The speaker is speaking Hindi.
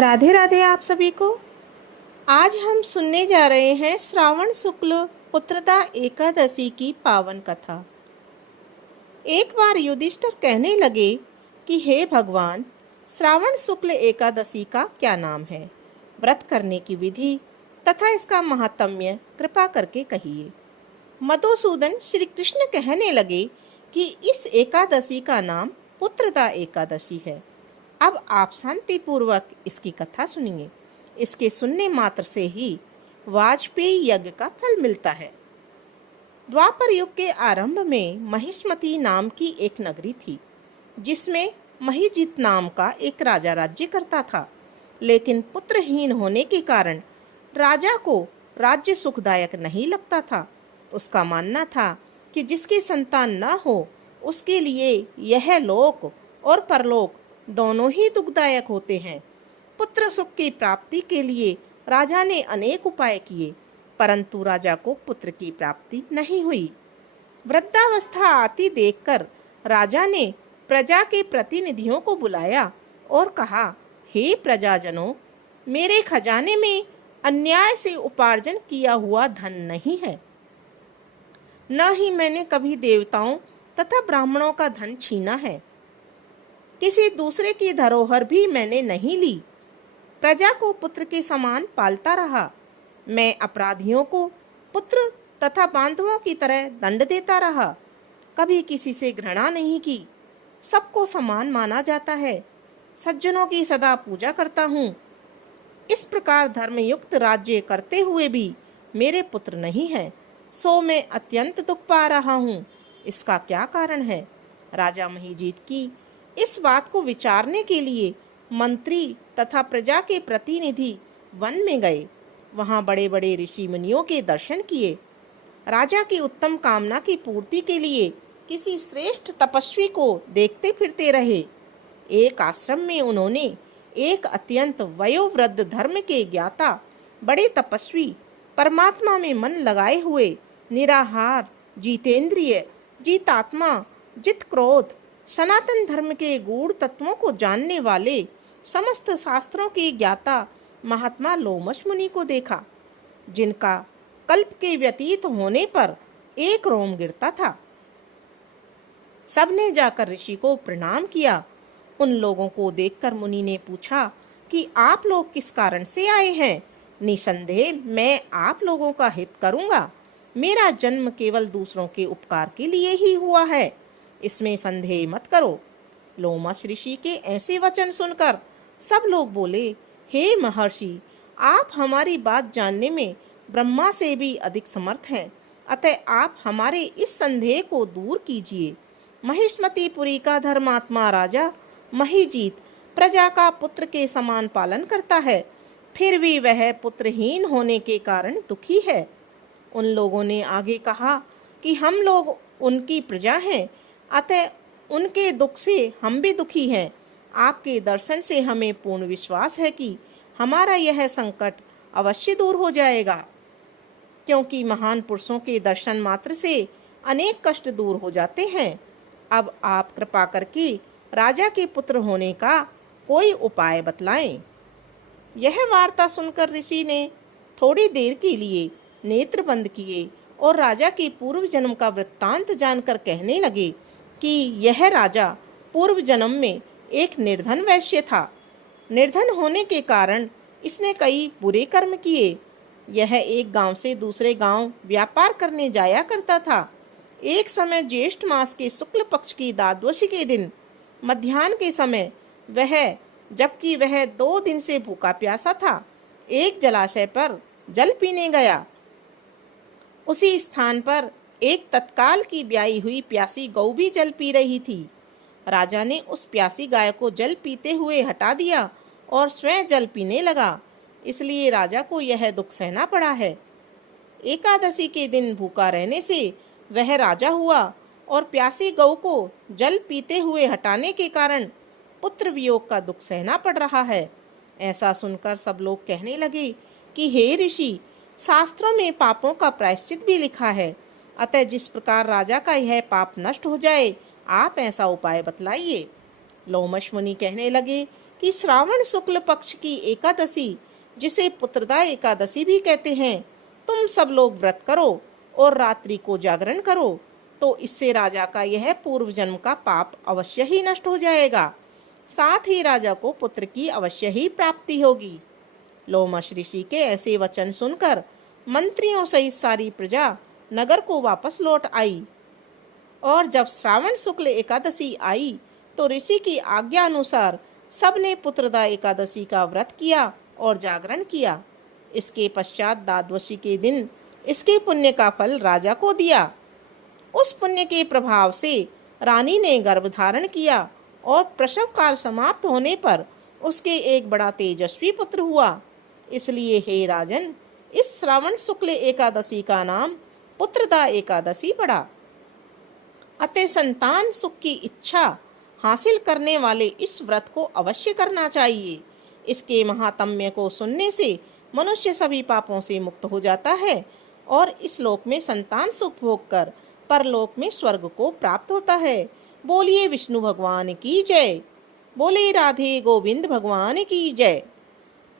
राधे राधे आप सभी को। आज हम सुनने जा रहे हैं श्रावण शुक्ल पुत्रदा एकादशी की पावन कथा। एक बार युधिष्ठिर कहने लगे कि हे भगवान, श्रावण शुक्ल एकादशी का क्या नाम है, व्रत करने की विधि तथा इसका महात्म्य कृपा करके कहिए। मधुसूदन श्री कृष्ण कहने लगे कि इस एकादशी का नाम पुत्रदा एकादशी है। अब आप शांतिपूर्वक इसकी कथा सुनिए। इसके सुनने मात्र से ही वाजपेयी यज्ञ का फल मिलता है। द्वापर युग के आरंभ में महिष्मती नाम की एक नगरी थी, जिसमें महिजीत नाम का एक राजा राज्य करता था। लेकिन पुत्रहीन होने के कारण राजा को राज्य सुखदायक नहीं लगता था। उसका मानना था कि जिसकी संतान न हो उसके लिए यह लोक और परलोक दोनों ही दुखदायक होते हैं। पुत्र सुख की प्राप्ति के लिए राजा ने अनेक उपाय किए, परंतु राजा को पुत्र की प्राप्ति नहीं हुई। वृद्धावस्था आती देखकर राजा ने प्रजा के प्रतिनिधियों को बुलाया और कहा, हे प्रजाजनों, मेरे खजाने में अन्याय से उपार्जन किया हुआ धन नहीं है, न ही मैंने कभी देवताओं तथा ब्राह्मणों का धन छीना है। किसी दूसरे की धरोहर भी मैंने नहीं ली। प्रजा को पुत्र के समान पालता रहा। मैं अपराधियों को पुत्र तथा बांधवों की तरह दंड देता रहा। कभी किसी से घृणा नहीं की। सबको समान माना जाता है। सज्जनों की सदा पूजा करता हूँ। इस प्रकार धर्मयुक्त राज्य करते हुए भी मेरे पुत्र नहीं है, सो मैं अत्यंत दुख पा रहा हूँ। इसका क्या कारण है? राजा महिजीत की इस बात को विचारने के लिए मंत्री तथा प्रजा के प्रतिनिधि वन में गए। वहां बड़े बड़े ऋषि मुनियों के दर्शन किए। राजा की उत्तम कामना की पूर्ति के लिए किसी श्रेष्ठ तपस्वी को देखते फिरते रहे। एक आश्रम में उन्होंने एक अत्यंत वयोवृद्ध धर्म के ज्ञाता, बड़े तपस्वी, परमात्मा में मन लगाए हुए, निराहार, जितेंद्रिय, जितात्मा, जित क्रोध, सनातन धर्म के गूढ़ तत्वों को जानने वाले, समस्त शास्त्रों के ज्ञाता महात्मा लोमश मुनि को देखा, जिनका कल्प के व्यतीत होने पर एक रोम गिरता था। सबने जाकर ऋषि को प्रणाम किया। उन लोगों को देखकर मुनि ने पूछा कि आप लोग किस कारण से आए हैं? निसंदेह मैं आप लोगों का हित करूंगा। मेरा जन्म केवल दूसरों के उपकार के लिए ही हुआ है, इसमें संदेह मत करो। लोमश ऋषि के ऐसे वचन सुनकर सब लोग बोले, हे महर्षि, आप हमारी बात जानने में ब्रह्मा से भी अधिक समर्थ हैं, अतः आप हमारे इस संदेह को दूर कीजिए। महिष्मतीपुरी का धर्मात्मा राजा महिजीत प्रजा का पुत्र के समान पालन करता है, फिर भी वह पुत्रहीन होने के कारण दुखी है। उन लोगों ने आगे कहा कि हम लोग उनकी प्रजा हैं, अतः उनके दुख से हम भी दुखी हैं। आपके दर्शन से हमें पूर्ण विश्वास है कि हमारा यह संकट अवश्य दूर हो जाएगा, क्योंकि महान पुरुषों के दर्शन मात्र से अनेक कष्ट दूर हो जाते हैं। अब आप कृपा करके राजा के पुत्र होने का कोई उपाय बतलाएं। यह वार्ता सुनकर ऋषि ने थोड़ी देर के लिए नेत्र बंद किए और राजा के पूर्व जन्म का वृत्तांत जानकर कहने लगे कि यह राजा पूर्व जन्म में एक निर्धन वैश्य था। निर्धन होने के कारण इसने कई बुरे कर्म किए। यह एक गांव से दूसरे गांव व्यापार करने जाया करता था। एक समय ज्येष्ठ मास के शुक्ल पक्ष की द्वादशी के दिन मध्याह्न के समय जबकि वह 2 दिन से भूखा प्यासा था, एक जलाशय पर जल पीने गया। उसी स्थान पर एक तत्काल की ब्याई हुई प्यासी गौ भी जल पी रही थी। राजा ने उस प्यासी गाय को जल पीते हुए हटा दिया और स्वयं जल पीने लगा, इसलिए राजा को यह दुख सहना पड़ा है। एकादशी के दिन भूखा रहने से वह राजा हुआ और प्यासी गौ को जल पीते हुए हटाने के कारण पुत्र वियोग का दुख सहना पड़ रहा है। ऐसा सुनकर सब लोग कहने लगे कि हे ऋषि, शास्त्रों में पापों का प्रायश्चित भी लिखा है, अतः जिस प्रकार राजा का यह पाप नष्ट हो जाए, आप ऐसा उपाय बतलाइए। लोमश मुनि कहने लगे कि श्रावण शुक्ल पक्ष की एकादशी, जिसे पुत्रदा एकादशी भी कहते हैं, तुम सब लोग व्रत करो और रात्रि को जागरण करो, तो इससे राजा का यह पूर्व जन्म का पाप अवश्य ही नष्ट हो जाएगा। साथ ही राजा को पुत्र की अवश्य ही प्राप्ति होगी। लोमश ऋषि के ऐसे वचन सुनकर मंत्रियों सहित सारी प्रजा नगर को वापस लौट आई। और जब श्रावण शुक्ल एकादशी आई तो ऋषि की आज्ञा अनुसार सबने पुत्रदा एकादशी का व्रत किया और जागरण किया। इसके पश्चात द्वादशी के दिन इसके पुण्य का फल राजा को दिया। उस पुण्य के प्रभाव से रानी ने गर्भ धारण किया और प्रसव काल समाप्त होने पर उसके एक बड़ा तेजस्वी पुत्र हुआ। इसलिए हे राजन, इस श्रावण शुक्ल एकादशी का नाम पुत्रदा एकादशी पड़ा। अतः संतान सुख की इच्छा हासिल करने वाले इस व्रत को अवश्य करना चाहिए। इसके महात्म्य को सुनने से मनुष्य सभी पापों से मुक्त हो जाता है और इस लोक में संतान सुख भोग कर परलोक में स्वर्ग को प्राप्त होता है। बोलिए विष्णु भगवान की जय। बोले राधे गोविंद भगवान की जय।